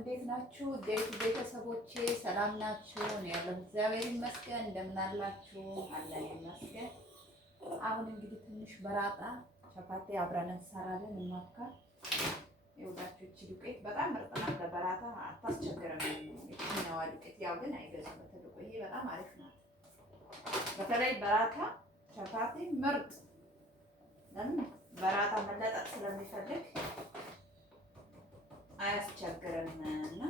እንዴት ናችሁ? ቤተሰቦቼ ሰላም ናችሁ? እኔ ያለሁ እግዚአብሔር ይመስገን። እንደምን አላችሁ? አለን ይመስገን። አሁን እንግዲህ ትንሽ በራጣ ቸፓቴ አብረን እንሰራለን። እናካ ይኸውላችሁ እቺ ዱቄት በጣም ምርጥ ናት። በራጣ አታስቸግርም። የትኛዋ ዱቄት ያው ግን አይገዙም በትልቁ። ይሄ በጣም አሪፍ ናት። በተለይ በራጣ ቸፓቴ ምርጥ። ለምን በራጣ መለጠጥ ስለሚፈልግ አያስቸግርም እና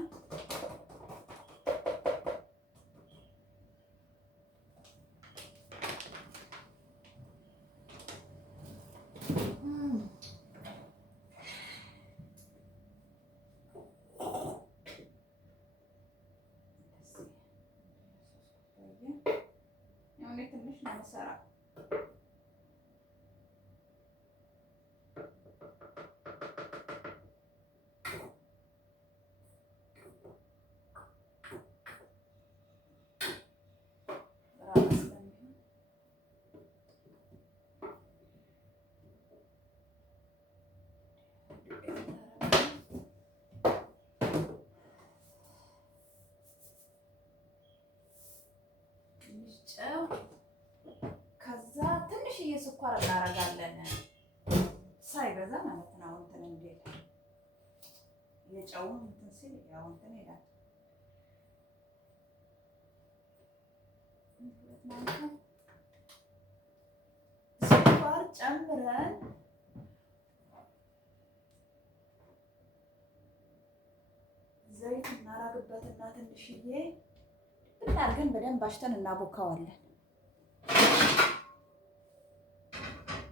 ትንሽ ነው የምሰራው። ጨው ከዛ ትንሽዬ ስኳር እናደርጋለን፣ ሳይበዛ ማለት ነው። እንትን እንዴ የጨውን እንትን ሲል ያው እንትን ይላል። ስኳር ጨምረን ዘይት እናደርግበትና ትንሽዬ እናድርገን በደንብ አሽተን እናቦካዋለን።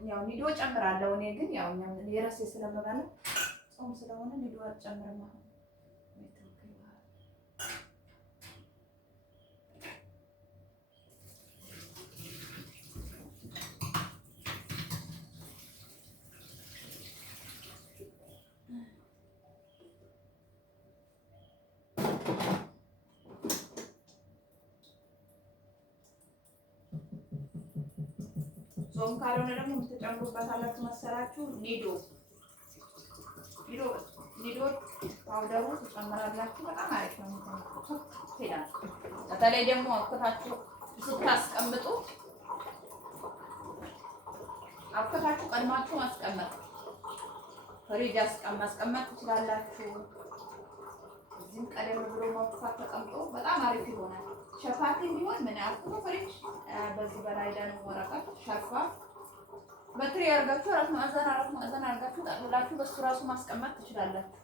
ያው ኒዶ ጨምራለሁ እኔ ግን ያው የራሴ ስለምበላ ጾም ስለሆነ ኒዶ አልጨምርም። አሁን ጾም ካልሆነ ደግሞ የምትጨምሩበታላችሁ መሰላችሁ ኒዶ ፓውደሩ ትጨምራላችሁ። በጣም አሪፍ ነው ይላል። በተለይ ደግሞ አብክታችሁ ስታስቀምጡ ቀድማችሁ ማስቀመጥ ፍሪጅ ማስቀመጥ ትችላላችሁ። እዚህም ቀደም ብሎ ማውጣት ተቀምጦ በጣም አሪፍ ይሆናል። ሸፋቲ ቢሆን ምን ያልኩት ፍሪጅ በዚህ በላይ ደግሞ ወረቀት ሸፋ በትሪ አድርጋችሁ አራት ማዕዘን አድርጋችሁ ጠቅልላችሁ በሱ ራሱ ማስቀመጥ ትችላላችሁ።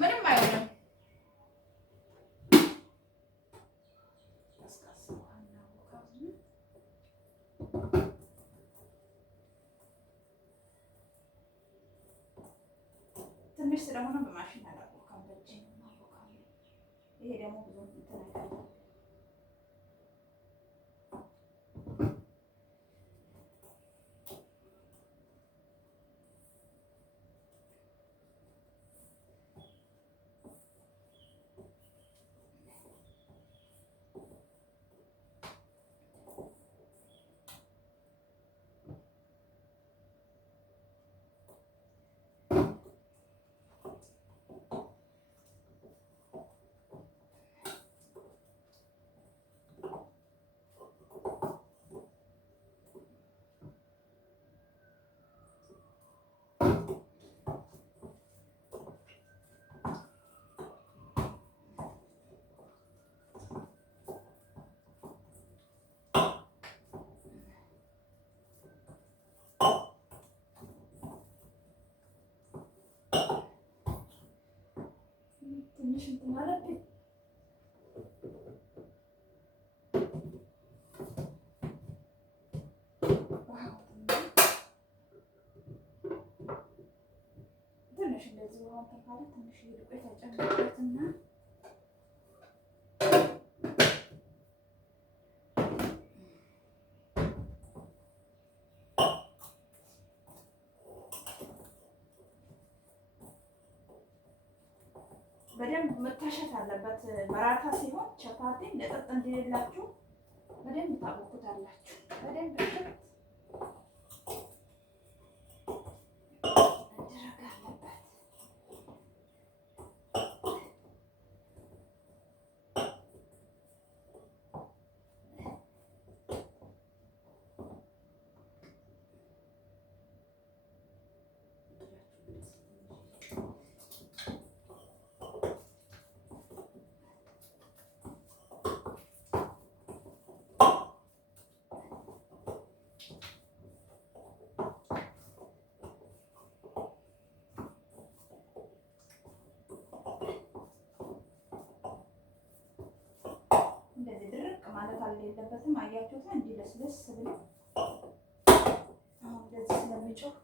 ምንም አይሆንም። ትንሽ ስለሆነ በማሽን አላቦካም፣ በእጄ ነው የማቦካው። ይሄ ደግሞ ብዙ እንትን አይደለም። ትንሽ እንትን አለብኝ። ትንሽ እንደዚህ ውሃ ተካለ ትንሽ ዱቄት አጨምርበትና በደንብ መታሸት አለበት። በራታ ሲሆን ቸፓቴ ለጥጥ እንዲላችሁ በደንብ ታቦኩታላችሁ። በደንብ መደረግ አለበት። መብሰል የለበትም። አያችሁት? እንዲህ ለስለስ ብሎ አሁን እንደዚህ ስለሚጮህ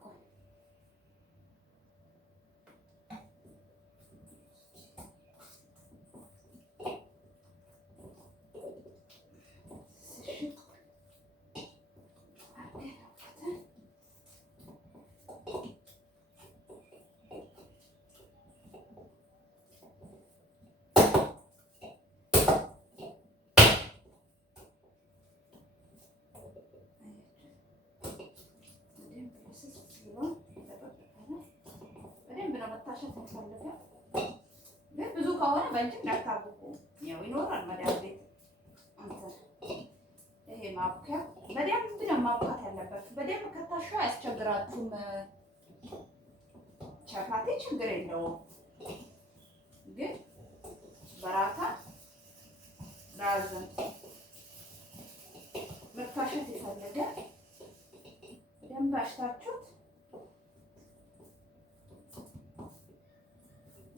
በደንብ ነው መታሸት የሚፈልገው። ግን ብዙ ከሆነ በእንጂ እንዳታብቁ። ያው ይኖራል መዳብ ቤት ይሄ ማብኪያ በደንብ ነው ማብካት ያለባችሁ። በደንብ ከታሸው አያስቸግራችሁም። ቸፓቲ ችግር የለውም። ግን በራታ ራዝን መታሸት ይፈልጋል። በደንብ አሽታችሁት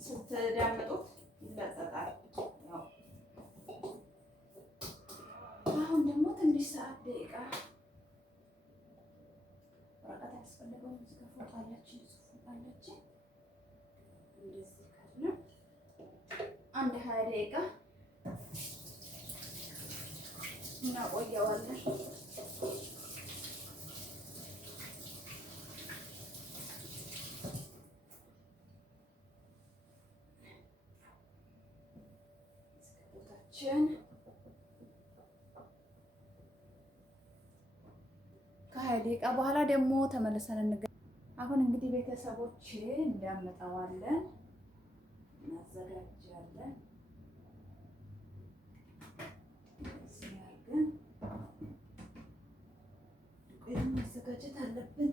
ስትዳምጡት ይለጠጣል። አሁን ደግሞ ትንሽ ሰዓት ደቂቃ ወረቀት ያስፈልገው ፎጣለች እንደዚህ ካለ አንድ 20 ደቂቃ እናቆየዋለን። ከ20 ደቂቃ በኋላ ደግሞ ተመልሰን እንገናኛለን። አሁን እንግዲህ ቤተሰቦች እንዳመጣዋለን እናዘጋጃለን። ሲያርገን ዱቄቱን ማዘጋጀት አለብን።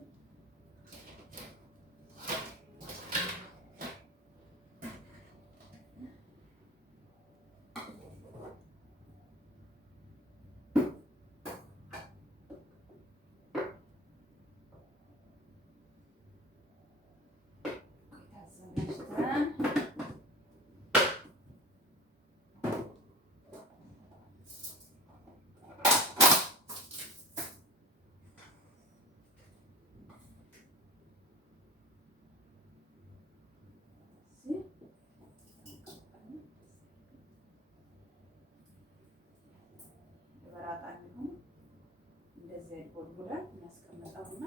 እንደዚህ ቦልቡለን እናስቀምጠውና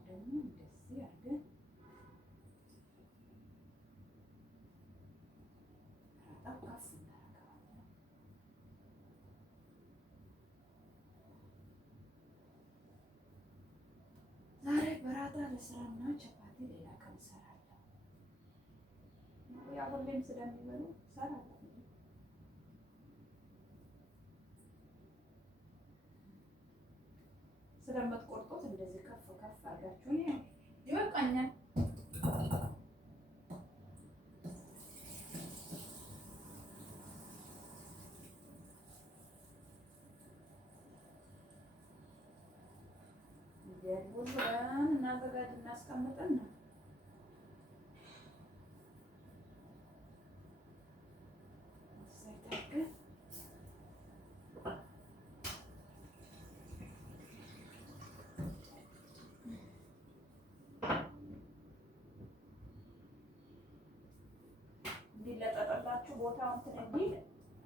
ደግሞ እንደዚህ አድርገን ራጣው ከፍ እናደርገዋለን። ዛሬ በራጣ ለስራና ቸፓቲ ሌላ ቀን እሰራለሁ። ያው ሁሌም ስለሚበሉ እሰራለሁ። ስለምትቆርጡት እንደዚህ ከፍ ከፍ አድርጋችሁ ይበቃኛል። ሁሉን እናዘጋጅ እናስቀምጥን ነው እንዲለጠጠላችሁ ቦታው እንትን እንዲል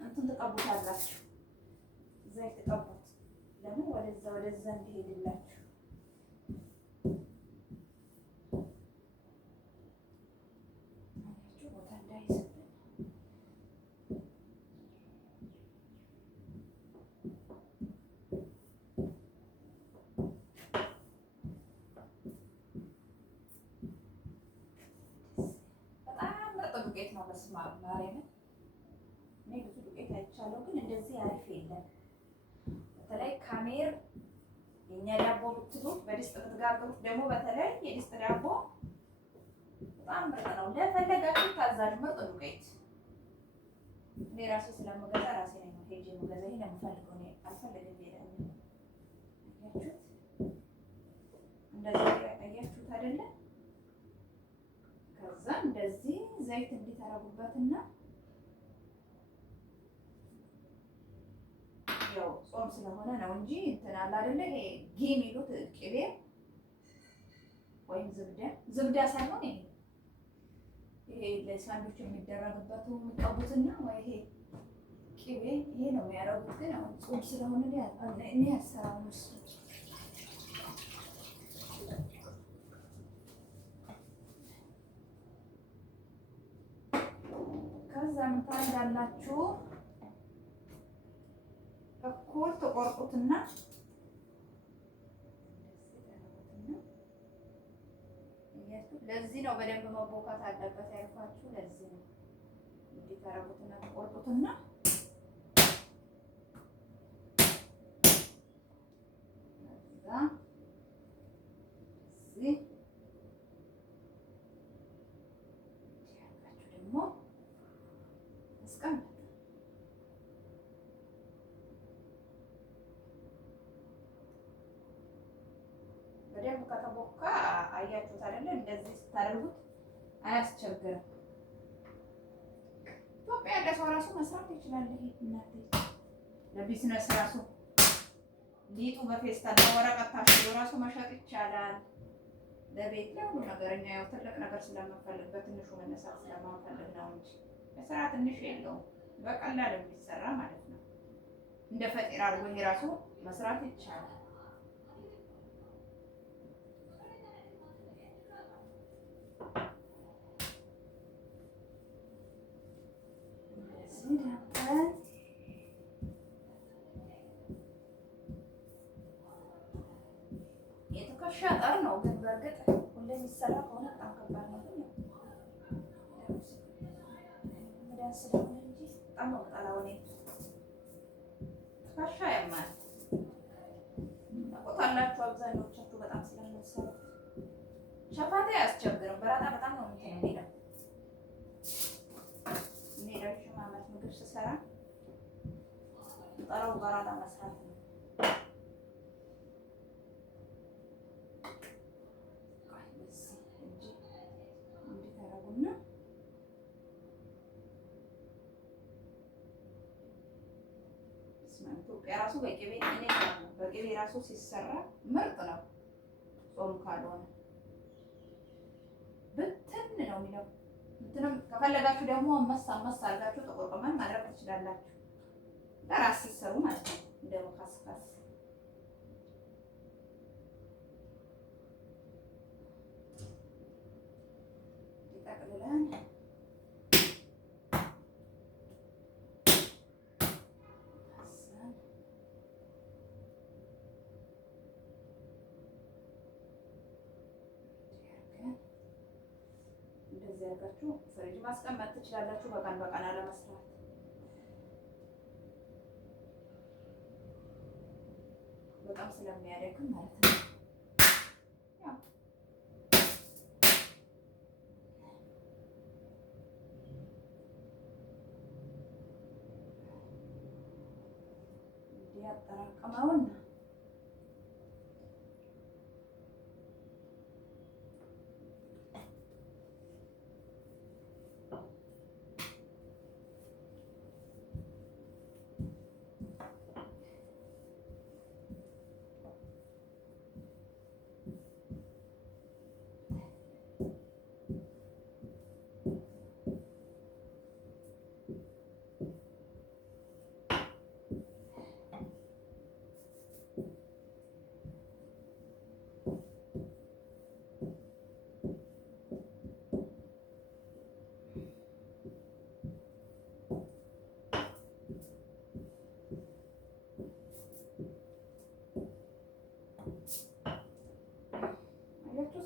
እንትን ትቀቡታላችሁ። ዘይት ትቀቡት። ለምን ወደዛ እንዲሄድላችሁ ቦታ እንዳይዝብን። በጣም ምርጥ ዱቄት ነው። በስመ አብ ማርያምን እኔ ብዙ ዱቄት አይቻለሁ፣ ግን እንደዚህ አሪፍ የለም። በተለይ ካሜር የኛ ዳቦ ብትሉት በድስት ብትጋግሩት ደግሞ በተለይ የድስት ዳቦ በጣም ምርጥ ነው። ለፈለጋችሁ ታዛዥ ምርጥ ዱቄት እኔ ራሴ ስለምገዛ ራሴ ነኝ ሄጄ የምገዛ። ይሄን የምፈልገው እኔ አልፈልግም ሌላ። አያችሁት? እንደዚህ አያችሁት አይደለ? ያው ጾም ስለሆነ ነው እንጂ እንትን አለ አይደለ? ይሄ ጊ የሚሉት ቅቤ ወይም ዝብዳ ሳይሆን ይሄ ለሳንዱች የሚደረግበት የሚቀቡትና ወይ ይሄ ቅቤ ይሄ ነው የሚያደርጉት። ግን አሁን ጾም ስለሆነ እኔ አሰራሩ እሱ ከዛ ምን ታደርጋላችሁ? እኩል ተቆርጡትና ለዚህ ነው በደንብ መቦካት አለበት ያልኳችሁ። ለዚህ ነው እንዲህ ታረጉትና ተቆርጡትና ከዛ እዚህ ያላችሁ ደግሞ አስቀምጡ። በደንብ ከተቦካ አያችሁት አይደለ? እንደዚህ ስታደርጉት አያስቸግርም። ኢትዮጵያ ያለ ሰው ራሱ መስራት ይችላል። ይሄ እናቴ ለቢዝነስ ራሱ ሊጡ በፌስታል በወረቀት ታሽጎ ራሱ መሸጥ ይቻላል። ለቤት ለሁሉ ነገር እኛ ያው ትልቅ ነገር ስለምንፈልግ በትንሹ መነሳት ስለማንፈልግ ነው እንጂ የስራ ትንሽ የለውም። በቀላል የሚሰራ ማለት ነው። እንደ ፈጢራ አድርጎ ይሄ ራሱ መስራት ይቻላል። የትከሻ ጠር ነው ግን በእርግጥ ሁሌ የሚሰራ ከሆነ በጣም ከባድ ነው። መዳን ስለሆነ እንጂ በጣም ነው የምጠላው እኔ። ትከሻ ያማል ታውቃላችሁ፣ አብዛኞቻችሁ በጣም ስለምትሰሩ። ቸፓቴ አያስቸግርም። በራጣ በጣም ነው እንትን የሚለው። እኔ ረጅም ዓመት ምግብ ስሰራ ጠራው በራጣ መስራት ነው። ኢትዮጵያ ራሱ በቅቤ ራሱ ሲሰራ ምርጥ ነው። ጾም ካልሆነ ብትን ነው የሚለው። እንትንም ከፈለጋችሁ ደግሞ አመስ አድርጋችሁ ጥቁር ቅመም ማድረግ ትችላላችሁ። ለራስ ሲሰሩ ማለት ነው። እንደ መካስካስ ይጠቅልላል። እንደዚህ አድርጋችሁ ፍሪጅ ማስቀመጥ ትችላላችሁ። በቀን አለመስራት በጣም ስለሚያደክም ማለት ነው። እንዲህ ያጠራቀመውና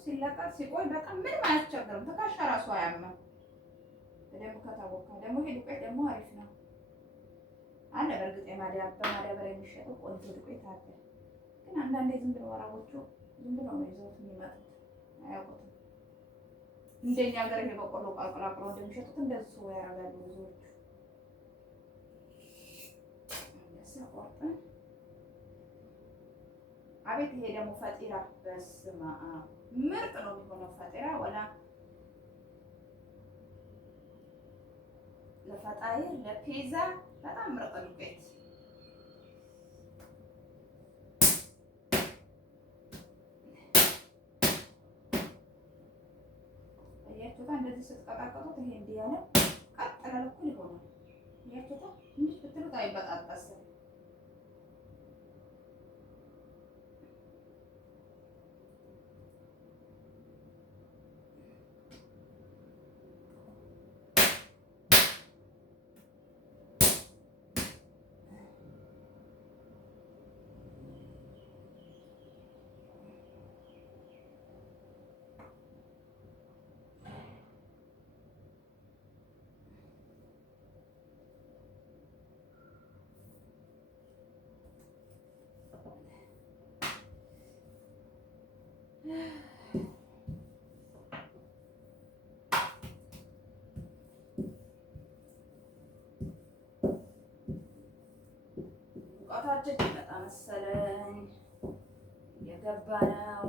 ሲለቀቅ ሲቆይ በጣም ምንም አያስቸግርም። ትከሻ ራሱ አያምም። በደንብ ከታወቀ ደግሞ ይሄ ዱቄት ደግሞ አሪፍ ነው አለ። በእርግጥ በማዳበሪያ የሚሸጠው ቆንጆ ዱቄት አለ። ግን አንዳንዴ ዝም ብለው አረቦቹ ዝም ብለው ነው ይዘውት የሚመጡት፣ አያውቁትም። እንደኛ ሀገር ይሄ በቆሎ ቀላቅለው እንደሚሸጡት እንደሱ ያደርጋሉ ብዙዎቹ። አቤት ይሄ ደግሞ ፈጢራ በስመ አብ ምርጥ ነው የሚሆነው። ፈጢራ ወላ ለፈጣይር ለፒዛ በጣም ምርጥ ዱቄት አያችሁታ? እንደዚህ ስትቀጣቀጡት ይሄ እንዲህ ያለ ቀጥ ያለ እኩል ይሆናል። አያችሁታ? እንዴ ብትሉት አይበጣጠስም። ሙቀታችን ይመጣ መሰለኝ የገባ ነው።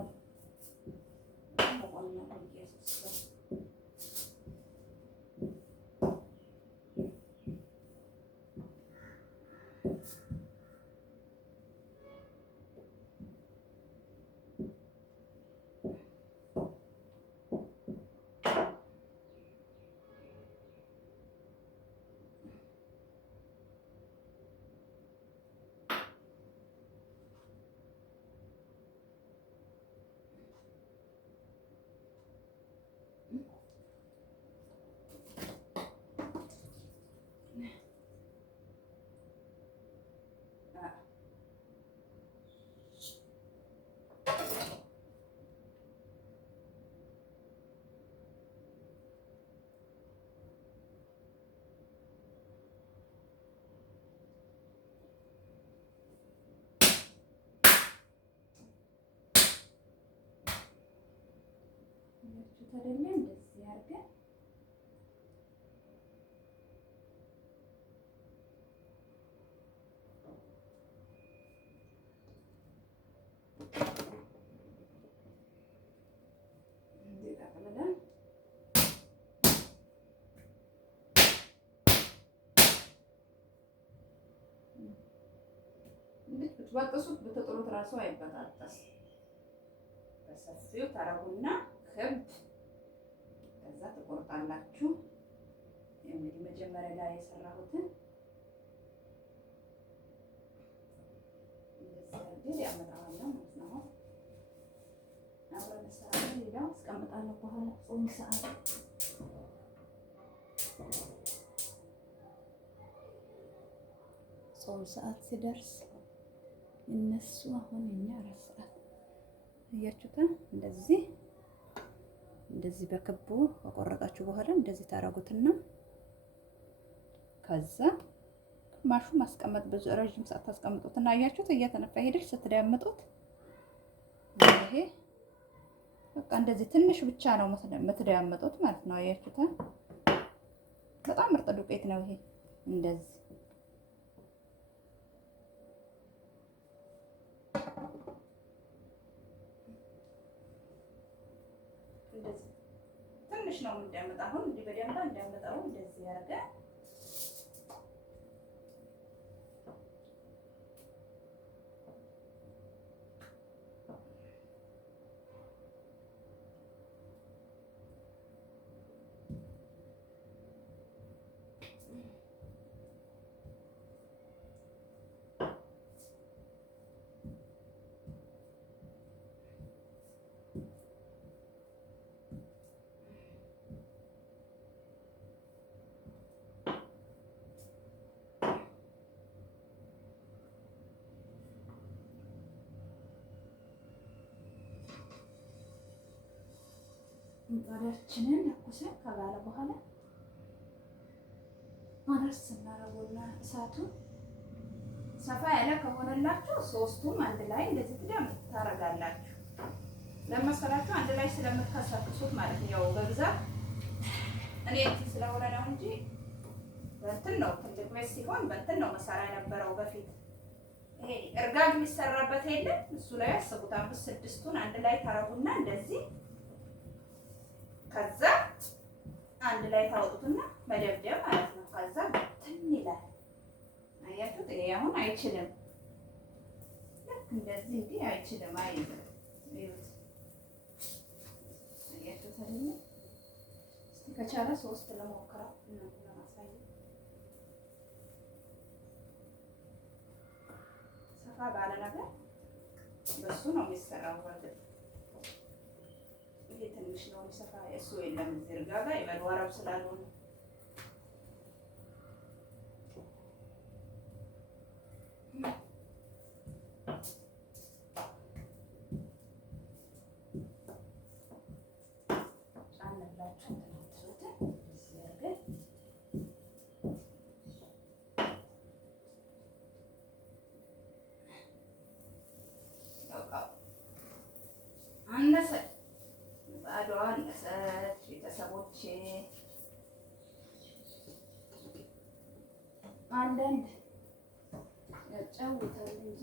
አይደለ እንደዚህ አድርገን ብትበጥሱት ብትጥሉት እራሱ አይበጣጠስም። በሰፊው ታረጉና ክብ ከዛ ትቆርጣላችሁ። እንግዲህ መጀመሪያ ላይ የሰራሁትን እንደዚህ ያመጣዋለሁ ማለት ነው። አብረን እንሰራለን። ሌላው አስቀምጣለሁ በኋላ ጾም ሰዓት ሲደርስ እነሱ አሁን እኛ 4 ሰዓት እያችሁታ እንደዚህ በክቡ ከቆረጣችሁ በኋላ እንደዚህ ታረጉትና ከዛ ግማሹ ማስቀመጥ ብዙ ረጅም ሰዓት ታስቀምጡትና አያችሁት እየተነፋ ሄደች ስትዳምጡት ይሄ በቃ እንደዚህ ትንሽ ብቻ ነው የምትዳምጡት ማለት ነው። አያችሁት በጣም ምርጥ ዱቄት ነው ይሄ። እንደዚህ ትንሽ ነው የምንዳምጠው። አሁን እንዲህ በደንብ እንዳመጣው እንደዚህ ያርገ ምጣዳችንን ለኩሰን ከጋለ በኋላ አነስ እናደርገውና እሳቱን ሰፋ ያለ ከሆነላችሁ ሶስቱም አንድ ላይ እንደዚህ ታረጋላችሁ። ለመሰላችሁ አንድ ላይ ስለምትከሰክሱት ማለት ነው። ያው በብዛት እኔ እንትን ስለሆነ ነው እንጂ በእንትን ነው ትልቅ ቤት ሲሆን በእንትን ነው መሰራ የነበረው በፊት። ይሄ እርጋግ የሚሰራበት የለም እሱ ላይ አስቡት። 5-6ቱን አንድ ላይ ታረጉና እንደዚህ ከዛ አንድ ላይ ታወጡትና መደብደብ ማለት ነው። ከዛ ትን ይላል። አያችሁት? ይሄ አሁን አይችልም። ልክ እንደዚህ እንዲህ አይችልም፣ አይይዝም። እዩት። አያችሁት አይደል? ከቻለ 3 ለሞክረው እናንተ ለማሳየት ሰፋ ባለ ነገር በሱ ነው የሚሰራው። በርግጥ ይሄ ትንሽ ነው ሰፋ እሱ የለም ዝርጋ ጋር የመድዋራው ስላልሆነ አነሰ ባዶ አነሰች። ቤተሰቦቼ አንዳንድ ያጫውታል እንጂ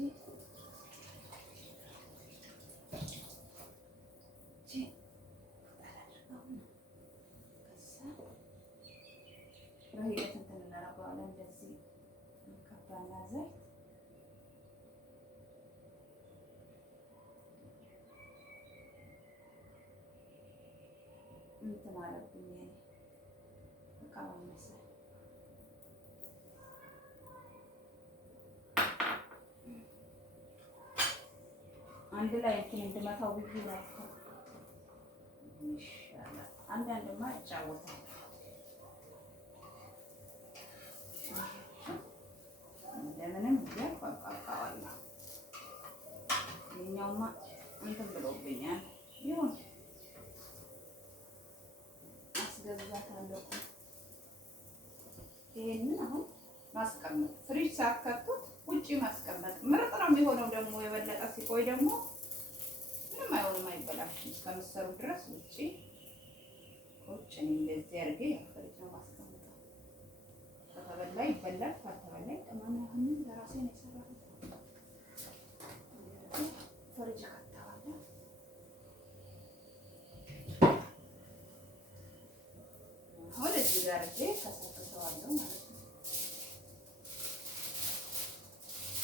በሂደት እንትን እናደርገዋለን። እንደዚህ ከባና ዘይት እንትን አለብኝ በቃ መሰለኝ። አንድ ላይ እንትን እንድመታው ብዬ ነው ይሻላል። አንዳንድማ ይጫወታል። እንደምንም እያቋቋዋለሁ። የእኛውማ እንትን ብሎብኛል። ይሁን አስገዛታለሁ። ይሄንን አሁን ማስቀመጥ ፍሪጅ ሳትከቱት ውጪ ማስቀመጥ ምርጥ ነው የሚሆነው። ደግሞ የበለጠ ሲቆይ ደግሞ ምንም አይሆንም፣ አይበላሽም። እስከምትሰሩ ድረስ ውጪ ቁጭ እንደዚህ አድርጌ ፍሪጅ ነው ማስቀመጠው። ከተበላ ይበላል፣ ካልተበላ ይጠማና አሁን ለራሴ ነው የሰራሁት። ፍሪጅ ከተዋለ አሁን እዚህ ጋር ከሰክተዋለሁ ማለት ነው።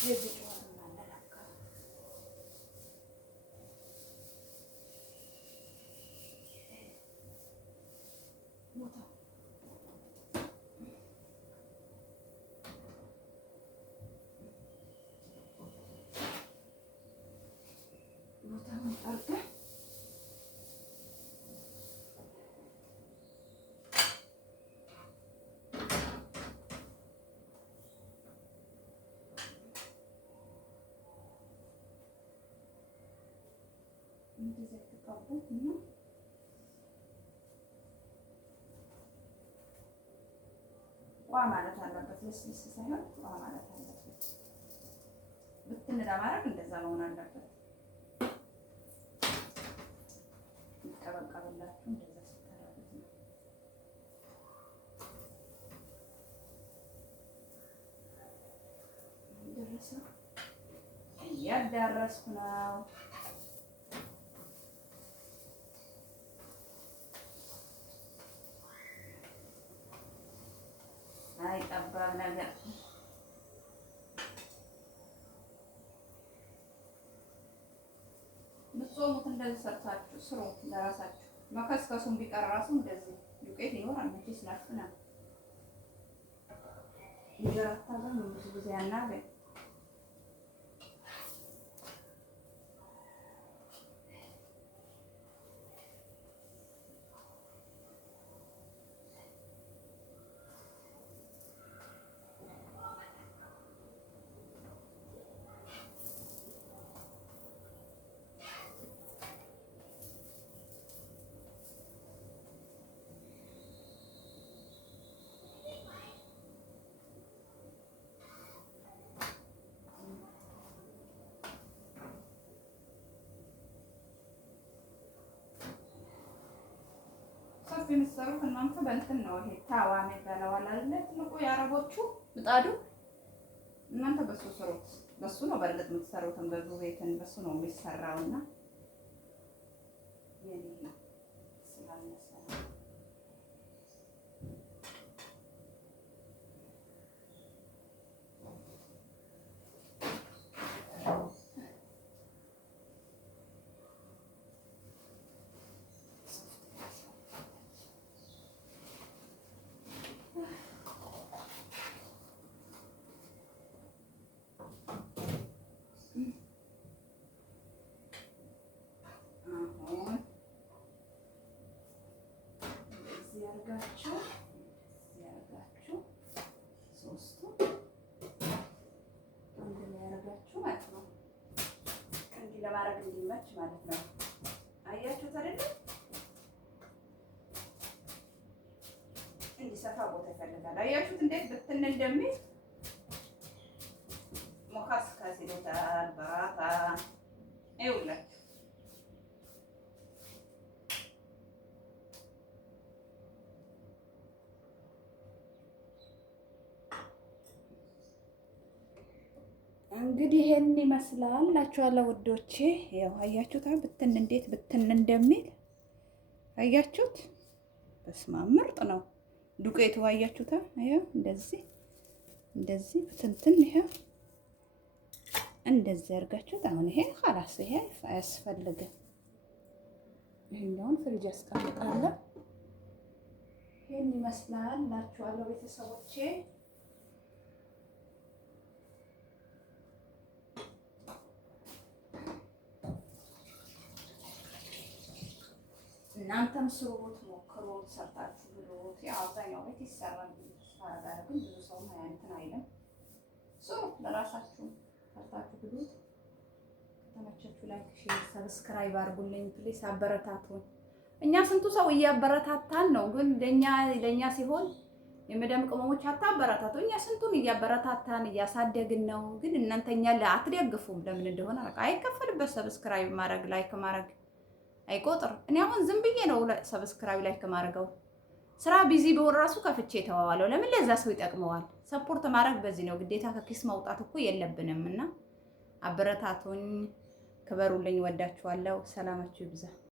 የዚህ ጨዋታ ማለላካ ቦታ አርገ እንደዚህ ተቀባው እና ዋ ማለት አለበት። ለስልስ ሳይሆን ዋ ማለት አለበት። ብትን ለማድረግ እንደዛ መሆን አለበት። ይቀበቀብላችሁ እንደዛ ስታረጉት ነው። ደረሰ እያዳረስኩ ነው። አይ ጠባብ ነገር ምጾሙት እንደዚህ ሰርታችሁ ስሩ ለራሳችሁ። መከስከሱን ቢቀር ራሱ እንደዚህ ዱቄት ይኖራል። መቼስ ላፍና ይገራታል። ብዙ ጊዜ አናገኝ የምትሰሩት እናንተ በእንትን ነው። ይሄ ታዋ የሚባለው አይደለ? ትልቁ የአረቦቹ ምጣዱ እናንተ በሱ ስሩት። በሱ ነው በእርግጥ የምትሰሩትን በዙ ቤትን በሱ ነው የሚሰራውና የኔ ነው ስላልመሰለ አድርጋችሁ ሶስቱ አንድ ላይ ያደርጋችሁ ማለት ነው። እንዲህ ለማድረግ እንዲመች ማለት ነው። አያችሁት አይደል? እንዲሰፋ ቦታ ይፈልጋል። አያችሁት እንዴት ብትን እንደሚል ሞካስ ካሲሎታል በራታ ይውላል። እንግዲህ ይሄን ይመስላል እላችኋለሁ ውዶቼ። ያው አያችሁት ብትን እንዴት ብትን እንደሚል አያችሁት። በስመ አብ ምርጥ ነው ዱቄቱ። አያችሁት ይሄው እንደዚህ እንደዚህ ብትንትን ይሄው እንደዚህ አድርጋችሁት። አሁን ይሄ خلاص ይሄ አያስፈልግም። ይሄኛውን ፍሪጅ አስቀምጣለሁ። ይሄን ይመስላል እላችኋለሁ ቤተሰቦቼ። እናንተም ስሩት፣ ሞክሩት፣ ሰርታችሁ ብሉት። ያው አብዛኛው ቤት ይሰራል ግን ብዙ ሰው እንትን አይልም። ስሩት፣ ለራሳችሁ ሰርታችሁ ብሉት። ከተመቻችሁ ላይክ፣ ሼር፣ ሰብስክራይብ አድርጉልኝ ፕሊስ፣ አበረታቱን። እኛ ስንቱ ሰው እያበረታታን ነው፣ ግን ለኛ ሲሆን የመዳም ቅመሞች አታበረታቱ። እኛ ስንቱን እያበረታታን እያሳደግን ነው፣ ግን እናንተ እኛ አትደግፉም። ለምን እንደሆነ አይከፈልበት። ሰብስክራይብ ማድረግ ላይክ ማድረግ አይቆጥር። እኔ አሁን ዝም ብዬ ነው ሰብስክራይብ ላይክ ማድረገው። ስራ ቢዚ በሆነ ራሱ ከፍቼ ተዋዋለው። ለምን ለዛ ሰው ይጠቅመዋል። ሰፖርት ማድረግ በዚህ ነው። ግዴታ ከኪስ መውጣት እኮ የለብንም እና አበረታቱኝ፣ ክበሩልኝ። ወዳችኋለሁ። ሰላማችሁ ይብዛ።